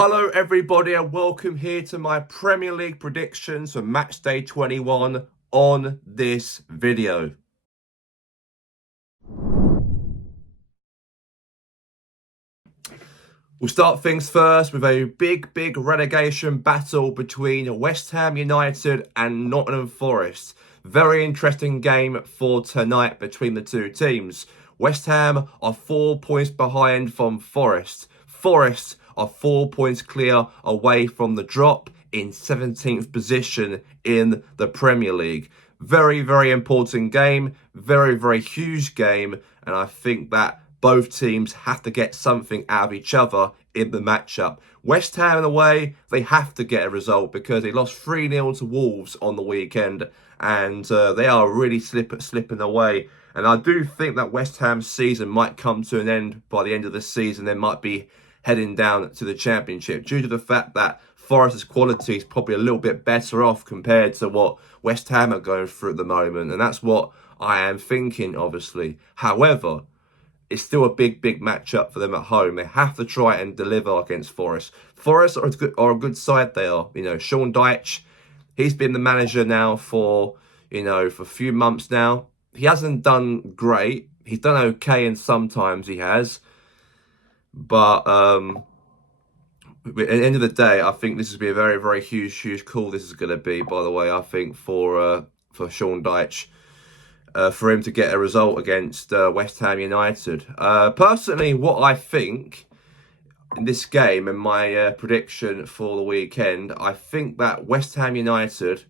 Hello everybody and welcome here to my Premier League predictions for Matchday 21 on this video. We'll start things first with a big relegation battle between West Ham United and Nottingham Forest. Very interesting game for tonight between the two teams. West Ham are 4 points behind from Forest. Forest are 4 points clear away from the drop in 17th position in the Premier League. Very important game, very huge game, and I think that both teams have to get something out of each other in the matchup. West Ham, in a way, they have to get a result because they lost 3-0 to Wolves on the weekend, and they are really slipping away. And I do think that West Ham's season might come to an end by the end of the season. They might be heading down to the Championship due to the fact that Forest's quality is probably a little bit better off compared to what West Ham are going through at the moment. And that's what I am thinking, obviously. However, it's still a big matchup for them at home. They have to try and deliver against Forest. Forest are a good side. They are. You know, Sean Dyche, he's been the manager now for a few months now. He hasn't done great. He's done okay, and sometimes he has. But at the end of the day, I think this is going to be a very huge call. This is going to be, by the way, I think for Sean Dyche. For him to get a result against West Ham United. Personally, what I think in this game and my prediction for the weekend, I think that West Ham United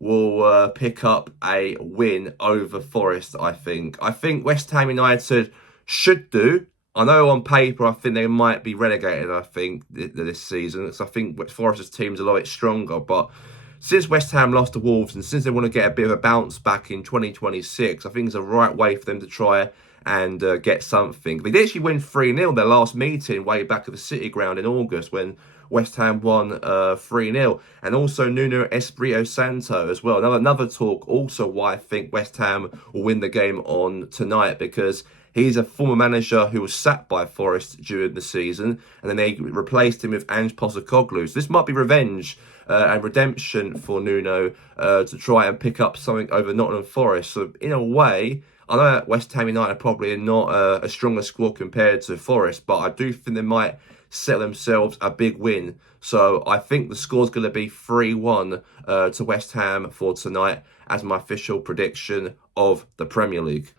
will pick up a win over Forest, I think. I think West Ham United should do. I know on paper, I think they might be relegated, I think, this season. Because I think Forest's team's a lot stronger, but since West Ham lost to Wolves and since they want to get a bit of a bounce back in 2026, I think it's the right way for them to try and get something. They did actually win 3-0 their last meeting way back at the City Ground in August when West Ham won 3-0. And also Nuno Espirito Santo as well. Another talk also why I think West Ham will win the game on tonight, because he's a former manager who was sacked by Forest during the season, and then they replaced him with Ange Postecoglou. So this might be revenge and redemption for Nuno to try and pick up something over Nottingham Forest. So in a way, I know that West Ham United probably are not a stronger squad compared to Forest, but I do think they might set themselves a big win. So I think the score's going to be 3-1 to West Ham for tonight as my official prediction of the Premier League.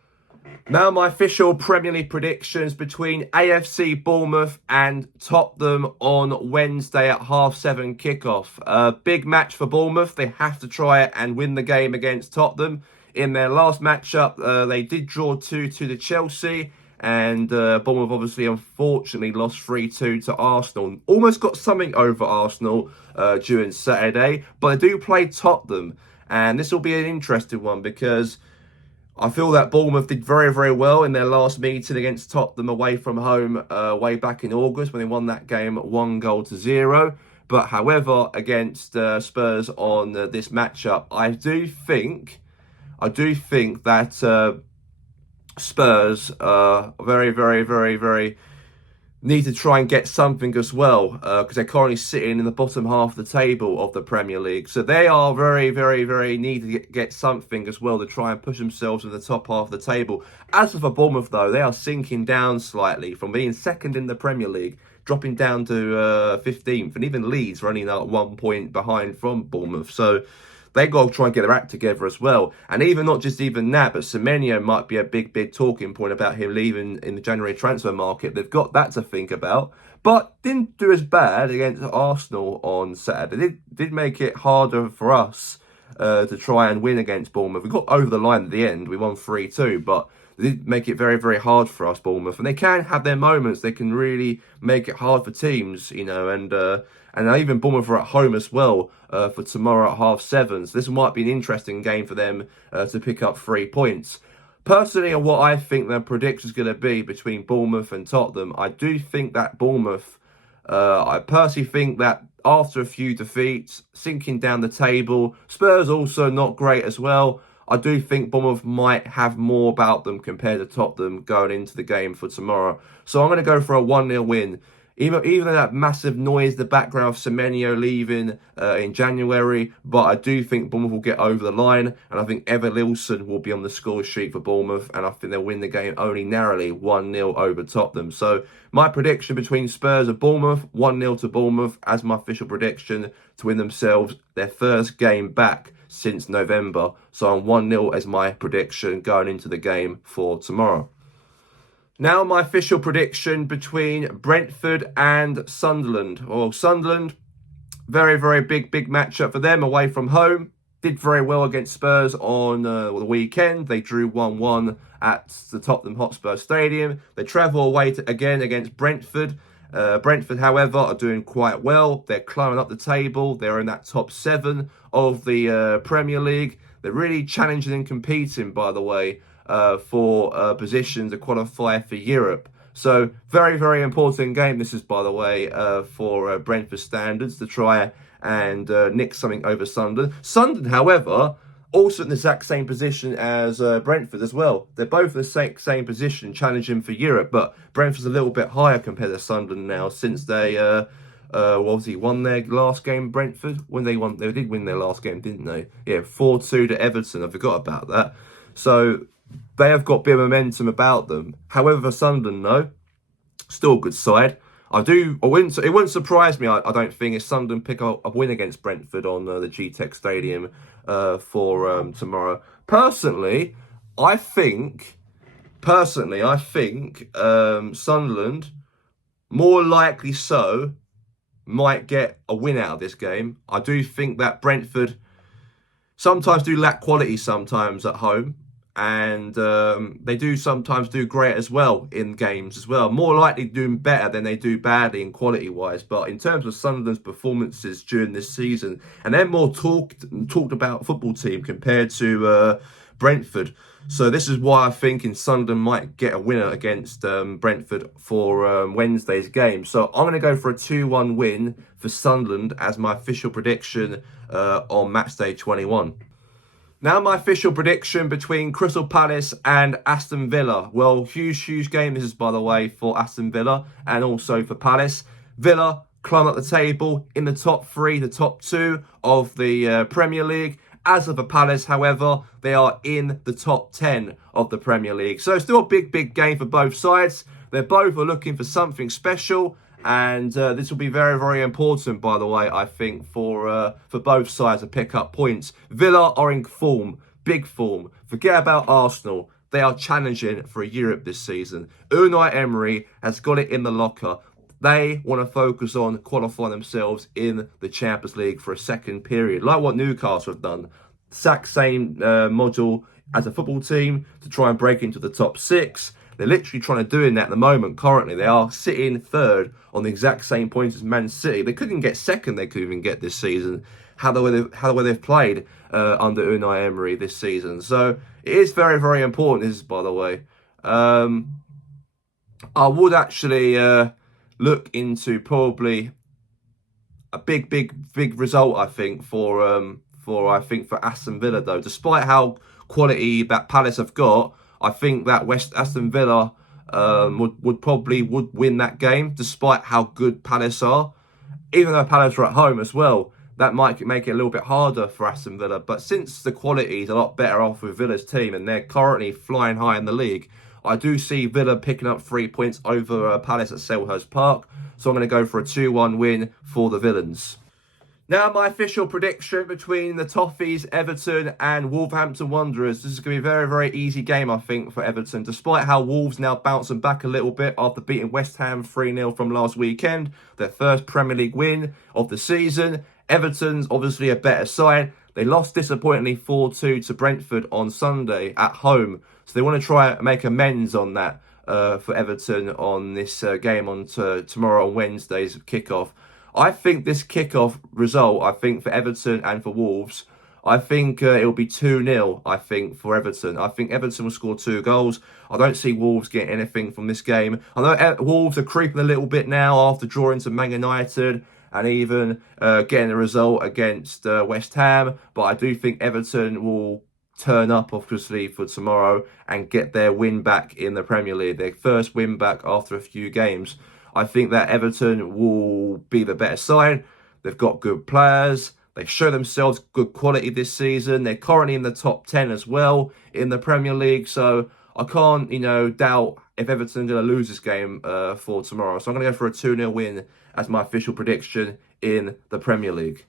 Now my official Premier League predictions between AFC Bournemouth and Tottenham on Wednesday at 7:30 kickoff. Big match for Bournemouth. They have to try and win the game against Tottenham. In their last matchup, they did draw 2-2 to Chelsea, and Bournemouth obviously unfortunately lost 3-2 to Arsenal. Almost got something over Arsenal during Saturday, but they do play Tottenham, and this will be an interesting one because I feel that Bournemouth did very well in their last meeting against Tottenham away from home way back in August when they won that game 1-0. But however, against Spurs on this matchup, I do think that Spurs are very need to try and get something as well, because they're currently sitting in the bottom half of the table of the Premier League. So they are very need to get something as well to try and push themselves in the top half of the table. As for Bournemouth, though, they are sinking down slightly from being second in the Premier League, dropping down to 15th, and even Leeds are only now 1 point behind from Bournemouth. So they got to try and get their act together as well. And not just that, but Semenyo might be a big talking point about him leaving in the January transfer market. They've got that to think about. But didn't do as bad against Arsenal on Saturday. They did make it harder for us to try and win against Bournemouth. We got over the line at the end. We won 3-2, but they did make it very hard for us, Bournemouth. And they can have their moments. They can really make it hard for teams, and even Bournemouth are at home as well for tomorrow at 7:30. So this might be an interesting game for them to pick up 3 points. Personally, on what I think their prediction is going to be between Bournemouth and Tottenham, I do think that Bournemouth, I personally think that after a few defeats, sinking down the table, Spurs also not great as well, I do think Bournemouth might have more about them compared to Tottenham going into the game for tomorrow. So I'm going to go for a 1-0 win Even though that massive noise, the background of Semenyo leaving in January, but I do think Bournemouth will get over the line, and I think Evanilson will be on the score sheet for Bournemouth, and I think they'll win the game only narrowly, 1-0 over Tottenham. So my prediction between Spurs and Bournemouth, 1-0 to Bournemouth as my official prediction to win themselves their first game back since November. So I'm 1-0 as my prediction going into the game for tomorrow. Now my official prediction between Brentford and Sunderland. Well, Sunderland, very, very big matchup for them away from home. Did very well against Spurs on the weekend. They drew 1-1 at the Tottenham Hotspur Stadium. They travel away again against Brentford. Brentford, however, are doing quite well. They're climbing up the table. They're in that top 7 of the Premier League. They're really challenging and competing, by the way, for position to qualify for Europe. So very, very important game this is, by the way, for Brentford standards to try and nick something over Sunderland. Sunderland, however, also in the exact same position as Brentford as well. They're both in the same position, challenging for Europe, but Brentford's a little bit higher compared to Sunderland now since they obviously won their last game, Brentford. When they won, they did win their last game, didn't they? Yeah, 4-2 to Everton. I forgot about that. So they have got a bit of momentum about them. However, for Sunderland, no, still a good side. It wouldn't surprise me, I don't think, if Sunderland pick up a win against Brentford on the G-Tech Stadium for tomorrow. Personally, I think Sunderland, more likely so, might get a win out of this game. I do think that Brentford sometimes do lack quality sometimes at home. And they do sometimes do great as well in games as well. More likely doing better than they do badly in quality-wise. But in terms of Sunderland's performances during this season, and they're more talked about football team compared to Brentford. So this is why I think Sunderland might get a winner against Brentford for Wednesday's game. So I'm going to go for a 2-1 win for Sunderland as my official prediction on Matchday 21. Now my official prediction between Crystal Palace and Aston Villa. Well, huge game this is, by the way, for Aston Villa and also for Palace. Villa climb up the table in the top 3, the top 2 of the Premier League. As of the Palace, however, they are in the top 10 of the Premier League. So still a big game for both sides. They both are looking for something special. And this will be very, very important, by the way, I think, for both sides to pick up points. Villa are in form, big form. Forget about Arsenal. They are challenging for Europe this season. Unai Emery has got it in the locker. They want to focus on qualifying themselves in the Champions League for a second period, like what Newcastle have done. Exact same module as a football team to try and break into the top 6. They're literally trying to do that at the moment. Currently, they are sitting third on the exact same points as Man City. They couldn't get second. They couldn't even get this season. How the way they've played under Unai Emery this season. So it is very, very important. This is, by the way, I would actually look into probably a big result. I think for Aston Villa, though, despite how quality that Palace have got. I think that Aston Villa would probably win that game, despite how good Palace are. Even though Palace are at home as well, that might make it a little bit harder for Aston Villa. But since the quality is a lot better off with Villa's team, and they're currently flying high in the league, I do see Villa picking up 3 points over Palace at Selhurst Park. So I'm going to go for a 2-1 win for the Villains. Now, my official prediction between the Toffees, Everton and Wolverhampton Wanderers. This is going to be a very, very easy game, I think, for Everton. Despite how Wolves now bouncing back a little bit after beating West Ham 3-0 from last weekend. Their first Premier League win of the season. Everton's obviously a better side. They lost disappointingly 4-2 to Brentford on Sunday at home. So they want to try and make amends on that for Everton on this game on tomorrow on Wednesday's kickoff. I think this kickoff result, I think for Everton and for Wolves, I think it will be 2-0, I think, for Everton. I think Everton will score 2 goals. I don't see Wolves getting anything from this game. I know Wolves are creeping a little bit now after drawing to Man United and even getting a result against West Ham. But I do think Everton will turn up, obviously, for tomorrow and get their win back in the Premier League. Their first win back after a few games. I think that Everton will be the better side. They've got good players. They show themselves good quality this season. They're currently in the top 10 as well in the Premier League. So I can't, doubt if Everton are going to lose this game for tomorrow. So I'm going to go for a 2-0 win as my official prediction in the Premier League.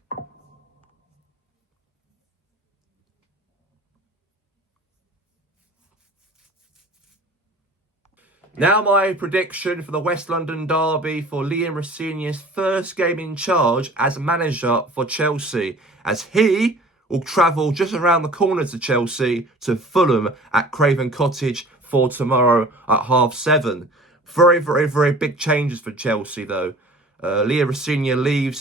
Now my prediction for the West London derby for Liam Rosenior's first game in charge as manager for Chelsea, as he will travel just around the corner to Chelsea to Fulham at Craven Cottage for tomorrow at 7:30. Very, very, very big changes for Chelsea though. Liam Rosenior leaves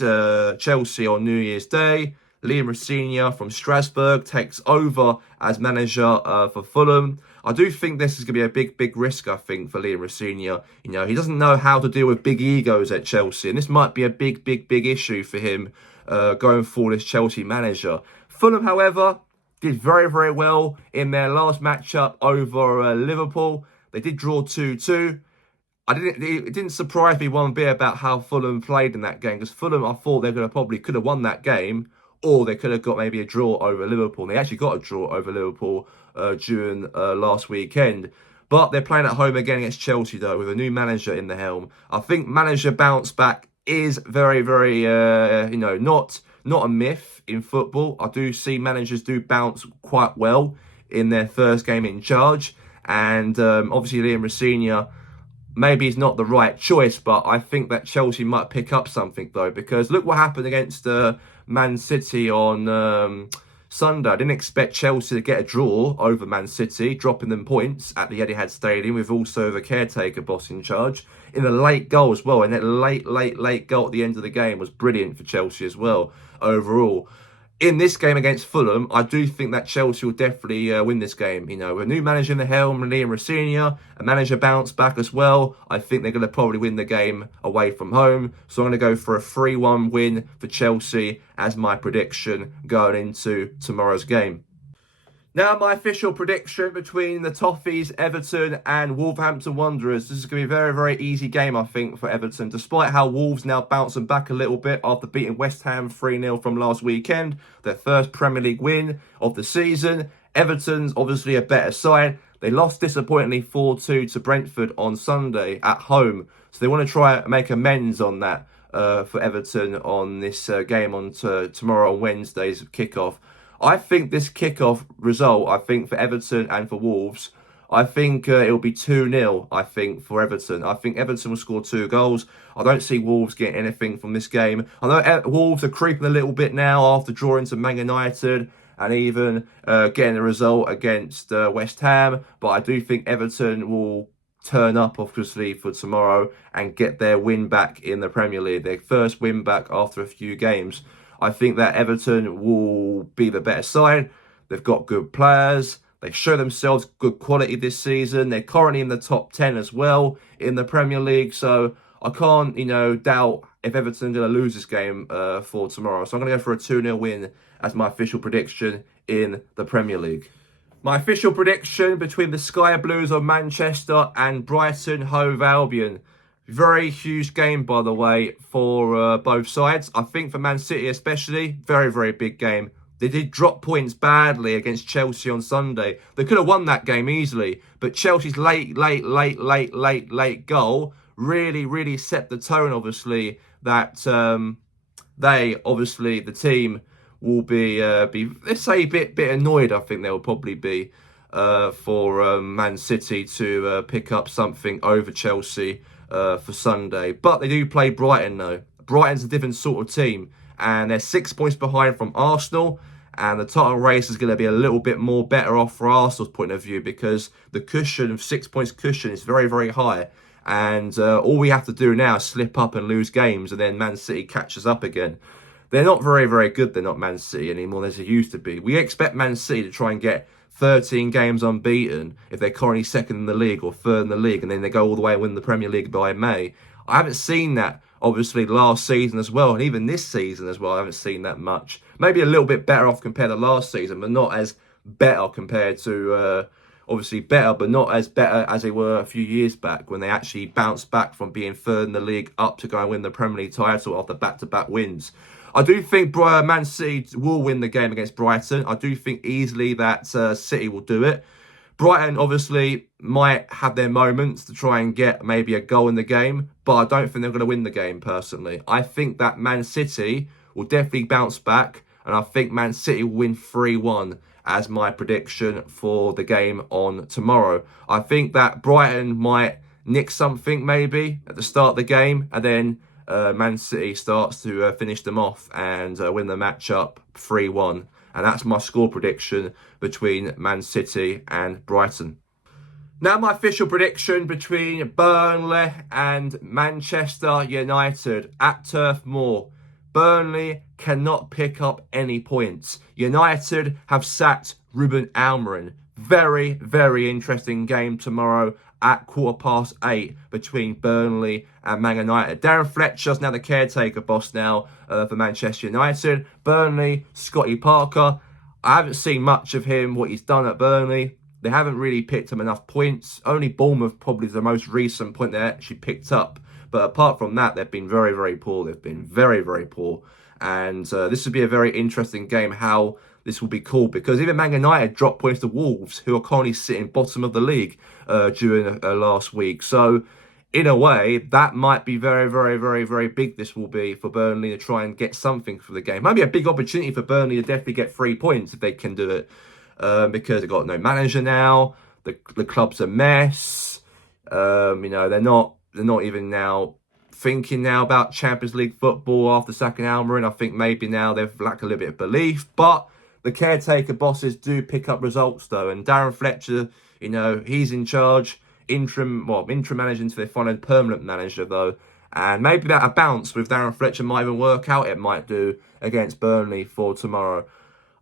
Chelsea on New Year's Day. Liam Rosenior from Strasbourg takes over as manager for Fulham. I do think this is going to be a big, big risk, I think, for Liam Rosenior. He doesn't know how to deal with big egos at Chelsea, and this might be a big, big, big issue for him going forward as Chelsea manager. Fulham, however, did very, very well in their last matchup over Liverpool. They did draw 2-2. It didn't surprise me one bit about how Fulham played in that game, because Fulham, I thought they could have won that game, or they could have got maybe a draw over Liverpool. And they actually got a draw over Liverpool during last weekend. But they're playing at home again against Chelsea, though, with a new manager in the helm. I think manager bounce back is very, very, not a myth in football. I do see managers do bounce quite well in their first game in charge. And obviously Liam Rosenior, maybe he's not the right choice, but I think that Chelsea might pick up something, though, because look what happened against Man City on Sunday. I didn't expect Chelsea to get a draw over Man City, dropping them points at the Etihad Stadium with also the caretaker boss in charge. In the late goal as well, and that late goal at the end of the game was brilliant for Chelsea as well, overall. In this game against Fulham, I do think that Chelsea will definitely win this game. With a new manager in the helm, Liam Rosenior, a manager bounce back as well. I think they're going to probably win the game away from home. So I'm going to go for a 3-1 win for Chelsea as my prediction going into tomorrow's game. Now, my official prediction between the Toffees, Everton and Wolverhampton Wanderers. This is going to be a very, very easy game, I think, for Everton. Despite how Wolves now bouncing back a little bit after beating West Ham 3-0 from last weekend. Their first Premier League win of the season. Everton's obviously a better side. They lost disappointingly 4-2 to Brentford on Sunday at home. So they want to try and make amends on that for Everton on this game on tomorrow on Wednesday's kickoff. I think this kickoff result, I think for Everton and for Wolves, I think it'll be 2-0, I think, for Everton. I think Everton will score 2 goals. I don't see Wolves getting anything from this game. I know Wolves are creeping a little bit now after drawing to Man United and even getting a result against West Ham. But I do think Everton will turn up, obviously, for tomorrow and get their win back in the Premier League. Their first win back after a few games. I think that Everton will be the better side. They've got good players. They show themselves good quality this season. They're currently in the top 10 as well in the Premier League. So I can't, doubt if Everton are going to lose this game for tomorrow. So I'm going to go for a 2-0 win as my official prediction in the Premier League. My official prediction between the Sky Blues of Manchester and Brighton Hove Albion. Very huge game, by the way, for both sides. I think for Man City especially, very, very big game. They did drop points badly against Chelsea on Sunday. They could have won that game easily. But Chelsea's late goal really, really set the tone, obviously, that the team will be let's say, a bit annoyed, I think they will probably be, for Man City to pick up something over Chelsea for Sunday. But they do play Brighton, though. Brighton's a different sort of team, and they're 6 points behind from Arsenal, and the title race is going to be a little bit more better off for Arsenal's point of view, because the cushion of 6 points cushion is very, very high, and all we have to do now is slip up and lose games, and then Man City catches up again. They're not very, very good. They're not Man City anymore as they used to be. We expect Man City to try and get 13 games unbeaten if they're currently second in the league or third in the league, and then they go all the way and win the Premier League by May. I haven't seen that, obviously, last season as well, and even this season as well. I haven't seen that much. Maybe a little bit better off compared to last season, but not as better compared to obviously better, but not as better as they were a few years back when they actually bounced back from being third in the league up to go and win the Premier League title after back-to-back wins. I do think Man City will win the game against Brighton. I do think easily that City will do it. Brighton obviously might have their moments to try and get maybe a goal in the game, but I don't think they're going to win the game personally. I think that Man City will definitely bounce back, and I think Man City will win 3-1 as my prediction for the game on tomorrow. I think that Brighton might nick something maybe at the start of the game, and then Man City starts to finish them off and win the matchup 3-1. And that's my score prediction between Man City and Brighton. Now my official prediction between Burnley and Manchester United at Turf Moor. Burnley cannot pick up any points. United have sacked Ruben Almiron. Very, very interesting game tomorrow at 8:15 between Burnley and Man United. Darren Fletcher's now the caretaker boss now for Manchester United. Burnley, Scotty Parker. I haven't seen much of him, what he's done at Burnley. They haven't really picked up enough points. Only Bournemouth probably is the most recent point they actually picked up. But apart from that, they've been very, very poor. They've been very, very poor. And this would be a very interesting game, how this will be called, because even Man United dropped points to Wolves, who are currently sitting bottom of the league during last week. So, in a way, that might be very, very, very, very big. This will be for Burnley to try and get something for the game. Might be a big opportunity for Burnley to definitely get 3 points if they can do it, because they've got no manager now. The club's a mess. They're not even now thinking now about Champions League football after sacking Almiron. I think maybe now they've lacked a little bit of belief, but the caretaker bosses do pick up results though, and Darren Fletcher, he's in charge, interim manager until they find a permanent manager though, and maybe that a bounce with Darren Fletcher might even work out. It might do against Burnley for tomorrow.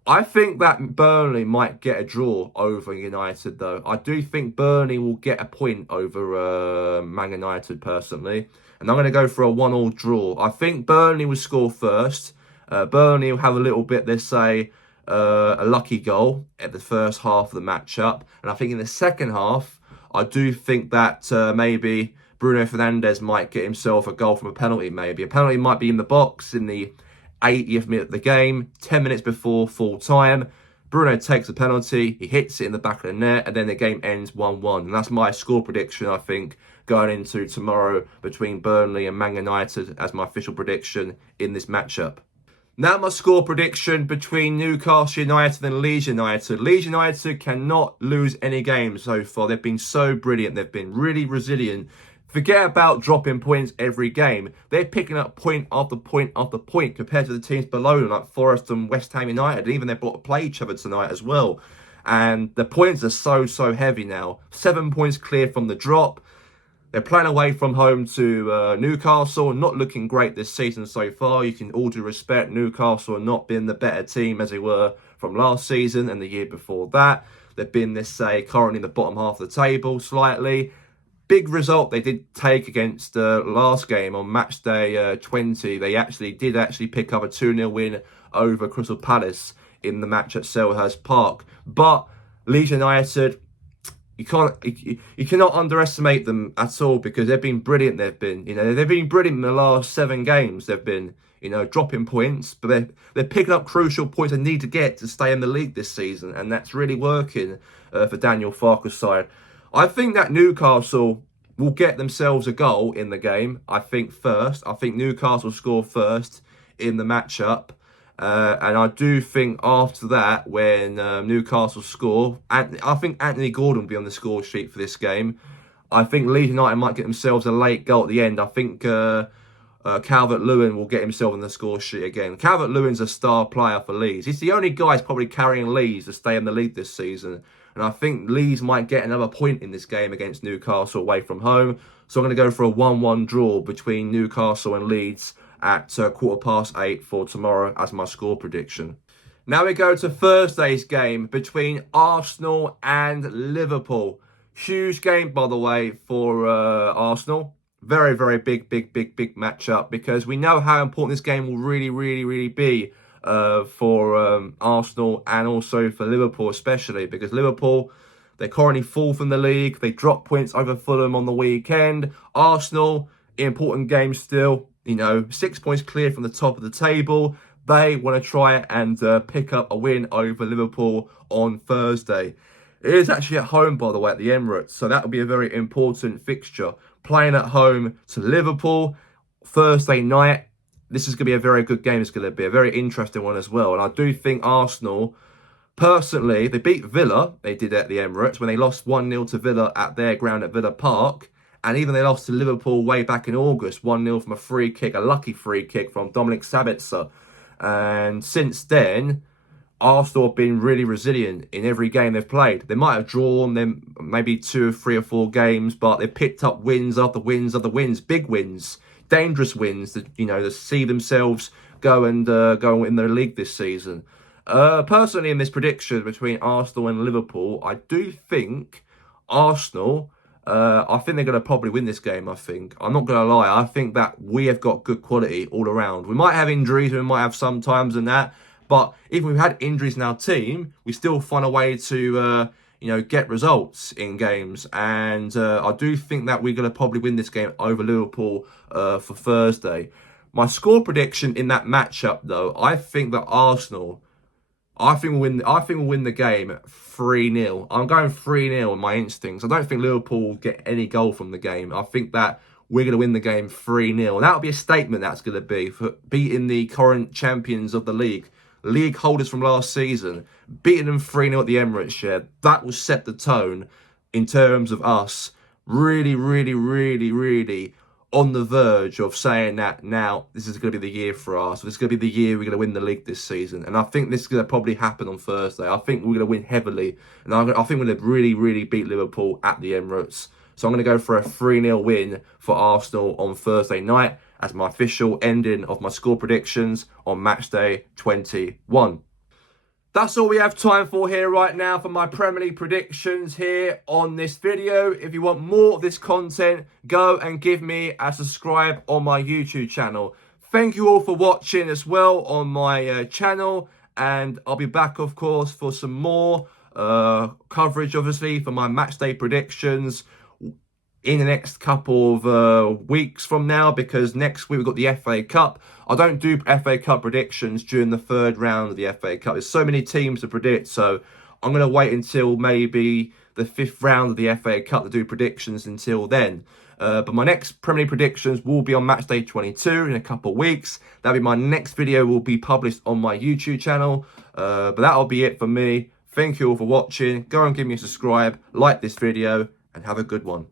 I think that Burnley might get a draw over United though. I do think Burnley will get a point over Man United personally, and I'm going to go for a 1-1 draw. I think Burnley will score first. Burnley will have a little bit, let's say, a lucky goal at the first half of the matchup. And I think in the second half, I do think that maybe Bruno Fernandes might get himself a goal from a penalty, maybe. A penalty might be in the box in the 80th minute of the game, 10 minutes before full time. Bruno takes the penalty, he hits it in the back of the net, and then the game ends 1-1. And that's my score prediction, I think, going into tomorrow between Burnley and Man United as my official prediction in this matchup. Now my score prediction between Newcastle United and Leeds United. Leeds United cannot lose any games so far. They've been so brilliant. They've been really resilient. Forget about dropping points every game. They're picking up point after point after point compared to the teams below them, like Forest and West Ham United. Even they've got to play each other tonight as well. And the points are so heavy now. 7 points clear from the drop. They're playing away from home to Newcastle, not looking great this season so far. You can all due respect, Newcastle are not been the better team as they were from last season and the year before that. They've been, let's say, currently in the bottom half of the table slightly. Big result they did take against last game on Matchday 20. They did pick up a 2-0 win over Crystal Palace in the match at Selhurst Park. But Leeds United, you cannot underestimate them at all, because they've been brilliant. They've been brilliant in the last 7 games. They've been, dropping points, but they're picking up crucial points they need to get to stay in the league this season, and that's really working for Daniel Farke's side. I think that Newcastle will get themselves a goal in the game. I think Newcastle score first in the matchup. And I do think after that, when Newcastle score, I think Anthony Gordon will be on the score sheet for this game. I think Leeds United might get themselves a late goal at the end. I think Calvert-Lewin will get himself on the score sheet again. Calvert-Lewin's a star player for Leeds. He's the only guy who's probably carrying Leeds to stay in the league this season. And I think Leeds might get another point in this game against Newcastle away from home. So I'm going to go for a 1-1 draw between Newcastle and Leeds at 8:15 for tomorrow as my score prediction. Now we go to Thursday's game between Arsenal and Liverpool. Huge game, by the way, for Arsenal. Very, very big matchup, because we know how important this game will really be for Arsenal and also for Liverpool especially, because Liverpool, They're currently fourth in the league. They dropped points over Fulham on the weekend. Arsenal, important game still. 6 points clear from the top of the table. They want to try and pick up a win over Liverpool on Thursday. It is actually at home, by the way, at the Emirates. So that will be a very important fixture. Playing at home to Liverpool Thursday night. This is going to be a very good game. It's going to be a very interesting one as well. And I do think Arsenal, personally, they beat Villa. They did at the Emirates when they lost 1-0 to Villa at their ground at Villa Park. And even they lost to Liverpool way back in August, 1-0 from a free kick, a lucky free kick from Dominic Sabitzer. And since then, Arsenal have been really resilient in every game they've played. They might have drawn them maybe 2 or 3 or 4 games, but they've picked up wins after wins after wins, big wins, dangerous wins that that see themselves go and in the league this season. Personally, in this prediction between Arsenal and Liverpool, I do think Arsenal. I think they're going to probably win this game, I think. I'm not going to lie. I think that we have got good quality all around. We might have injuries. We might have some times and that. But if we've had injuries in our team, we still find a way to, get results in games. And I do think that we're going to probably win this game over Liverpool for Thursday. My score prediction in that matchup, though, I think that Arsenal... I think we'll win the game 3-0. I'm going 3-0 in my instincts. I don't think Liverpool will get any goal from the game. I think that we're going to win the game 3-0. And that'll be a statement that's going to be for beating the current champions of the league holders from last season, beating them 3-0 at the Emirates, yeah. That will set the tone in terms of us really, really, really, really on the verge of saying that now this is going to be the year for us. This is going to be the year we're going to win the league this season. And I think this is going to probably happen on Thursday. I think we're going to win heavily. And I think we're going to really, really beat Liverpool at the Emirates. So I'm going to go for a 3-0 win for Arsenal on Thursday night as my official ending of my score predictions on Matchday 21. That's all we have time for here right now for my Premier League predictions here on this video. If you want more of this content, go and give me a subscribe on my YouTube channel. Thank you all for watching as well on my channel. And I'll be back, of course, for some more coverage, obviously, for my Matchday predictions in the next couple of weeks from now, because next week we've got the FA Cup. I don't do FA Cup predictions during the 3rd round of the FA Cup. There's so many teams to predict, so I'm going to wait until maybe the 5th round of the FA Cup to do predictions until then. But my next Premier League predictions will be on Matchday 22 in a couple of weeks. That'll be my next video, will be published on my YouTube channel. But that'll be it for me. Thank you all for watching. Go and give me a subscribe, like this video, and have a good one.